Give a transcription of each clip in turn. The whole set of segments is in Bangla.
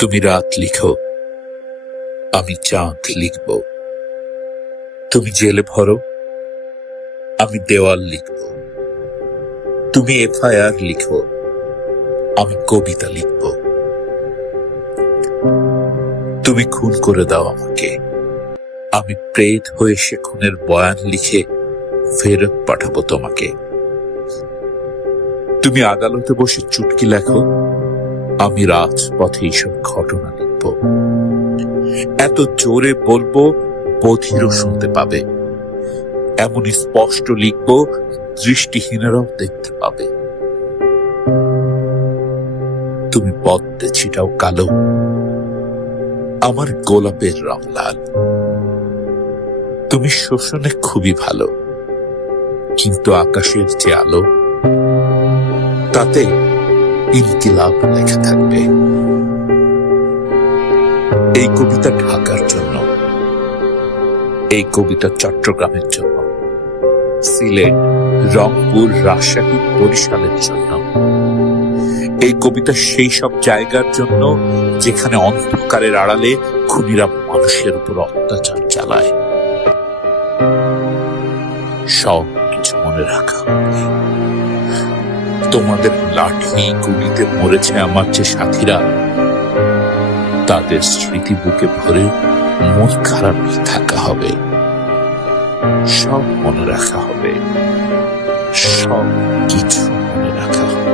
তুমি রাত লিখো, আমি চাঁদ লিখব। তুমি জেলে ভরো, আমি দেওয়াল লিখব। তুমি এফআইআর লিখো, আমি কবিতা লিখব। তুমি খুন করে দাও আমাকে, আমি প্রেত হয়ে সে খুনের বয়ান লিখে ফেরত পাঠাবো তোমাকে। তুমি আদালতে বসে চুটকি লেখো আমি রাজপথে এইসব ঘটনা লিখব এত জোরে বলব, বধিরও শুনতে পাবে। এমন স্পষ্ট লিখব, দৃষ্টিহীনেরাও দেখতে পাবে। তুমি পদ্মে ছিটাও কালো, আমার গোলাপের রং লাল তুমি শোষণে খুবই ভালো, কিন্তু আকাশের যে আলো, তাতে ইনকিলাব লেখা থাকবে। এই কবিতা ঢাকার জন্য। এই কবিতা চট্টগ্রামের জন্য। সিলেট, রংপুর, রাজশাহী, বরিশালের জন্য। এই কবিতা সেই সব জায়গার জন্য যেখানে অন্ধকারের আড়ালে খুনিরা মানুষের উপর অত্যাচার চালায়। সব কিছু মনে রাখা। তোমাদের লাঠি গুলিতে মরেছে আমার যে সাথীরা, তাদের স্মৃতি বুকে ভরে মন খারাপ থাকা হবে। সব মনে রাখা হবে। সব কিছু মনে রাখা হবে।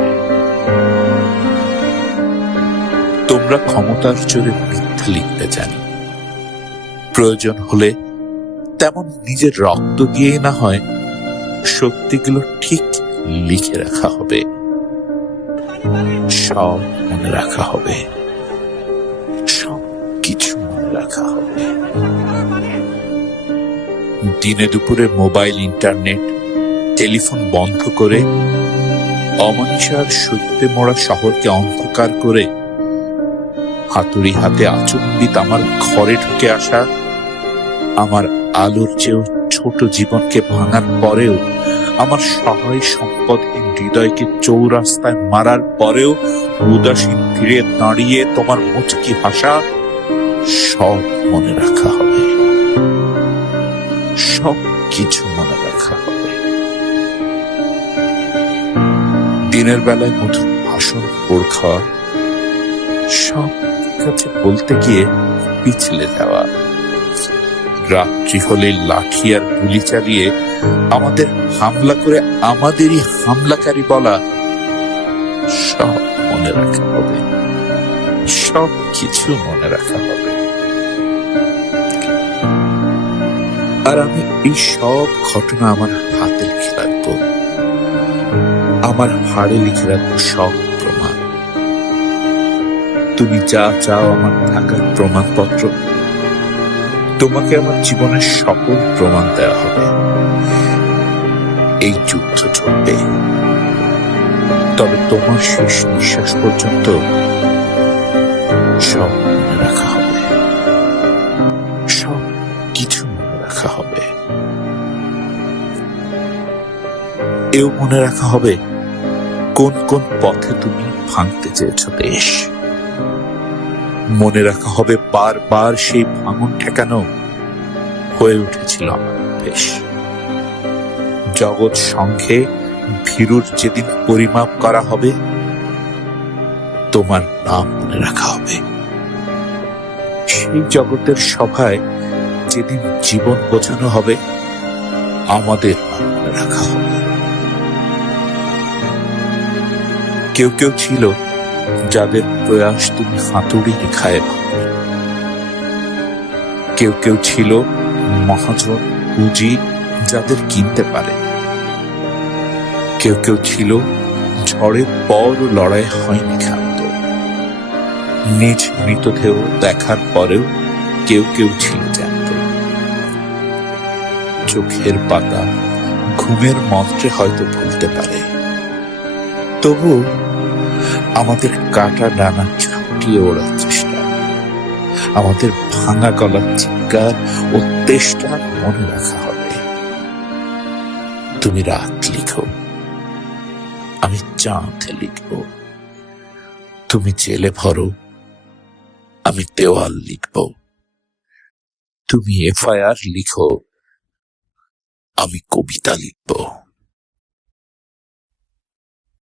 তোমরা ক্ষমতার জোরে মিথ্যা লিখতে জানি। প্রয়োজন হলে তেমন নিজের রক্ত দিয়ে না হয় সত্যিগুলো ঠিক লিখে রাখা হবে। সব মনে রাখা হবে। সব কিছু মনে রাখা হবে। দিনে দুপুরে মোবাইল, ইন্টারনেট, টেলিফোন বন্ধ করে অমানিসার সত্যে মরা শহরকে অন্ধকার করে, হাতুড়ি হাতে আচম্বিত আমার ঘরে ঢুকে আসা, আমার আলোর চেয়েও ছোট জীবনকে ভাঙার পরেও আমার সহায় সম্পদহীন হৃদয়কে চৌরাস্তায় মারার পরেও উদাসীন ফিরে দাঁড়িয়ে তোমার মুচকি ভাষা সব মনে রাখা হবে। সব কিছু মনে রাখা হবে। দিনের বেলায় মধুর ভাষণ পোড় খাওয়া, সব কাছে বলতে গিয়ে পিছলে যাওয়া, রাত্রি হলে লাঠি আর গুলি চালিয়ে আমাদের হামলা করে আমাদেরই হামলাকারী বলা সব মনে রাখা হবে। সব কিছু মনে রাখা হবে। আর আমি এই সব ঘটনা আমার হাতে লিখে রাখব। আমার হাড়ে লিখে রাখব সব প্রমাণ। তুমি যা চাও আমার থাকার প্রমাণপত্র তোমাকে আমার জীবনের সকল প্রমাণ দেওয়া হবে। এই যুদ্ধ চলবে। তবে তোমার শেষ নিঃশ্বাস পর্যন্ত সব রাখা হবে। সব কিছু মনে রাখা হবে। এও মনে রাখা হবে কোন কোন পথে তুমি ভাঙতে চেয়েছ দেশ। মনে রাখা হবে, বারবার সেই ভাঙন ঠেকানো হয়ে উঠেছিল আমার অভ্যেস। জগৎ সংখ্যে ভীরুর যেদিন পরিমাপ করা হবে, তোমার নাম মনে রাখা হবে। সেই জগতের সভায় যেদিন জীবন বোঝানো হবে, আমাদের নাম মনে রাখা হবে। কেউ কেউ ছিল যাদের প্রয়াস তুমি হাতুড়ি খায় কেউ কেউ ছিল মহাজন, পুঁজি যাদের কিনতে পারে। কেউ কেউ ছিল ঝড়ের পর লড়াই হয়নি ক্ষান্ত। নিজ মৃতদেহ দেখার পরেও কেউ কেউ ছিল জ্যান্ত। চোখের পাতা ঘুমের মন্ত্রে হয়তো ভুলতে পারে। তবু আমাদের কাটা ডানা ঝাঁপিয়ে ওড়ার চেষ্টা। আমাদের ভাঙা গলার চিৎকার ও তেষ্টা মনে রাখা হবে। তুমি রাত লিখো। আমি চাঁদ লিখব। তুমি জেলে ভরো। আমি দেওয়াল লিখব। তুমি এফআইআর লিখো। আমি কবিতা লিখব।